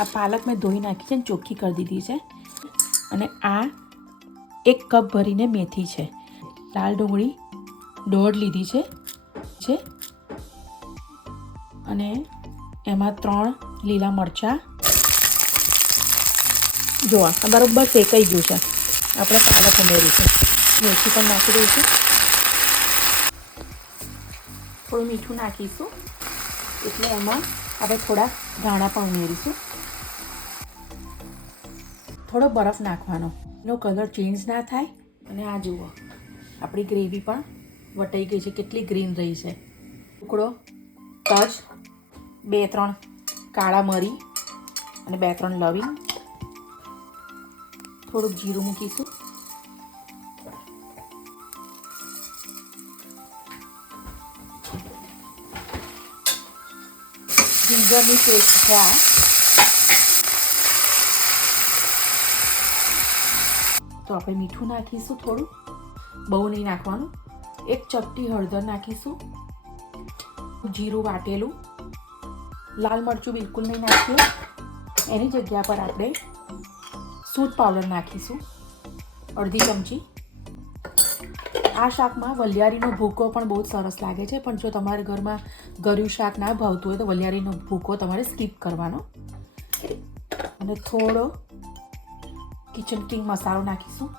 આ પાલક મેં ધોઈ નાખી છે અને ચોખ્ખી કરી દીધી છે. અને આ 1 કપ ભરીને મેથી છે. લાલ ડુંગળી 1.5 લીધી છે અને એમાં 3 લીલા મરચાં. જો આ બરાબર શેકાઈ ગયું છે. આપણે પાલક ઉમેરીશું, મેથી પણ નાખી દઈશું, થોડું મીઠું નાખીશું, એટલે એમાં આપણે થોડા ધાણા પણ ઉમેરીશું. થોડો બરફ નાખવાનો, એનો કલર ચેન્જ ના થાય. અને આ જુઓ આપણી ગ્રેવી પણ વટાઈ ગઈ છે, કેટલી ગ્રીન રહી છે. ટુકડો તજ, 2-3 કાળા મરી અને 2-3 લવિંગ, થોડુંક જીરું મૂકીશું. જિંજરની પેસ્ટ છે આ. તો આપણે મીઠું નાખીશું, થોડું, બહુ નહીં નાખવાનું. 1 ચપટી હળદર નાખીશું, જીરું વાટેલું, લાલ મરચું બિલકુલ નહીં નાખીએ. એની જગ્યા પર આપણે સૂટ પાવડર નાખીશું, 1/2 ચમચી. આ શાકમાં વલિયારીનો ભૂકો પણ બહુ સરસ લાગે છે, પણ જો તમારા ઘરમાં ગળ્યું શાક ના ભાવતું હોય તો વલિયારીનો ભૂકો તમારે સ્કીપ કરવાનો. અને થોડો કિચન કિંગ મસાલો નાખીશું.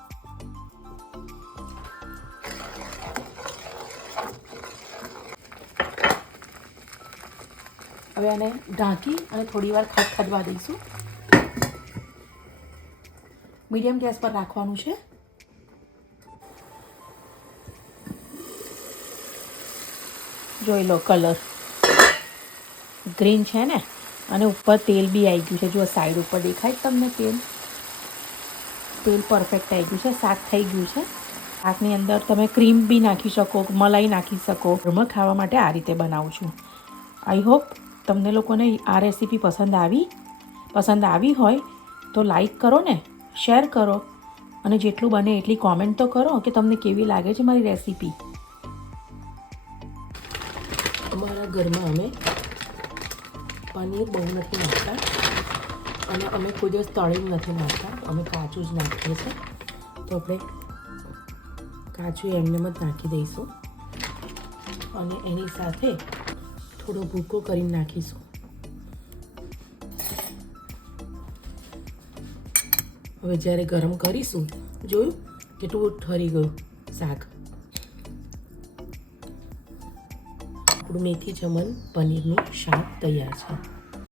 હવે આને ઢાંકી અને થોડી વાર ખદખદવા દઈશું. મીડિયમ ગેસ પર રાખવાનું છે. જોઈ લો, કલર ગ્રીન છે ને, અને ઉપર તેલ બી આવી ગયું છે. જો સાઈડ ઉપર દેખાય તમને તેલ પરફેક્ટ આવી ગયું છે. શાક થઈ ગયું છે. શાકની અંદર તમે ક્રીમ બી નાખી શકો, મલાઈ નાખી શકો. ઘરમાં ખાવા માટે આ રીતે બનાવું છું. આઈ હોપ તમને લોકોને આ રેસીપી પસંદ આવી હોય તો લાઈક કરો ને, શેર કરો, અને જેટલું બને એટલી કોમેન્ટ તો કરો કે તમને કેવી લાગે છે મારી રેસીપી. અમારા ઘરમાં અમે પનીર બહુ નથી નાખતા, અને અમે કોઈ દિવસ તળેલું નથી નાખતા. અમે કાચું જ નાખીએ છીએ. તો આપણે કાચું એમને જ નાખી દઈશું, અને એની સાથે થોડો ભૂકો કરીને નાખીશું. હવે જ્યારે ગરમ કરીશું, જોયું કેટલું ઠરી ગયું શાક. આપણું મેથી ચમન પનીરનું શાક તૈયાર છે.